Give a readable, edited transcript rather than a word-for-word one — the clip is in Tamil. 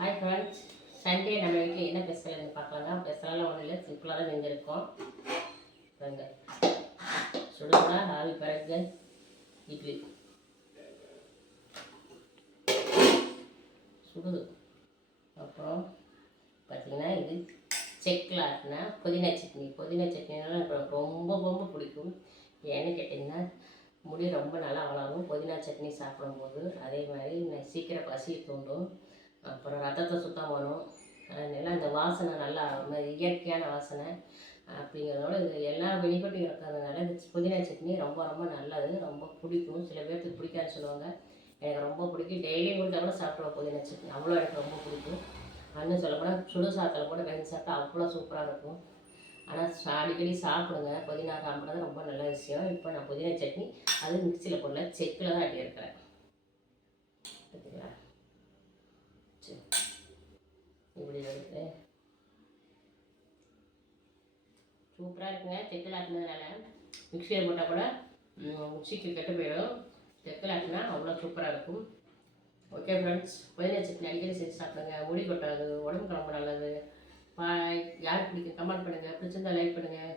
ஹாய் ஃப்ரெண்ட்ஸ், சண்டே நம்ம வீட்டில் என்ன ஸ்பெஷல்னு பார்க்கலாங்க. ஸ்பெஷலாக ஒன்றும் இல்லை, சிம்பிளாக தான் செஞ்சுருக்கோம். வாங்க சுடுதா ஆவி பறக்க இட்லி சுடுது. அப்புறம் பார்த்திங்கன்னா இது செக்கில் ஆட்டினா புதினா சட்னினால எனக்கு ரொம்ப ரொம்ப பிடிக்கும். ஏன்னு கேட்டிங்கன்னா முடி ரொம்ப நல்லா வளரும் புதினா சட்னி சாப்பிடும்போது. அதே மாதிரி சீக்கிரம் பசியை தூண்டும். அப்புறம் ரத்தத்தை சுத்தம் பண்ணும். அதனால அந்த வாசனை நல்லா இயற்கையான வாசனை அப்படிங்கிறதோட இது எல்லா பெனிஃபிட்டும் இருக்கிறதுனால இந்த புதினா சட்னி ரொம்ப ரொம்ப நல்லது, ரொம்ப பிடிக்கும். சில பேர்த்துக்கு பிடிக்காதுன்னு சொல்லுவாங்க, எனக்கு ரொம்ப பிடிக்கும். டெய்லியும் கொடுத்தா கூட சாப்பிடுவேன் புதினா சட்னி, அவ்வளோ எனக்கு ரொம்ப பிடிக்கும். இன்னும் சொல்லப்போனால் சுடு சாதத்தில் கூட கஞ்சி சாப்பிட்டா அவ்வளோ சூப்பராக இருக்கும். ஆனால் அடிக்கடி சாப்பிடுங்க, புதினா சாப்பிட்றது ரொம்ப நல்ல விஷயம். இப்போ நான் புதினா சட்னி அது மிக்சியில் போடல, செக்கில் தான் ஆட்டியிருக்கிறேன். பார்த்தீங்களா, சரி இப்படி எடுத்து சூப்பராக இருக்குங்க. செக்கில் ஆட்டினதுனால மிக்சியில் போட்டால் கூட மிக்சிக்கு கெட்டு போயிடும். செக்கில் ஆட்டினா அவ்வளோ சூப்பராக இருக்கும். ஓகே ஃப்ரெண்ட்ஸ், புதினா சட்னி அடிக்கடி செஞ்சு சாப்பிடுங்க, முடி கொட்டாது, உடம்புக்கு ரொம்ப நல்லது. பாய். யாருக்கு பிடிக்கும் கமெண்ட் பண்ணுங்கள், பிடிச்சிருந்தா லைக் பண்ணுங்கள்.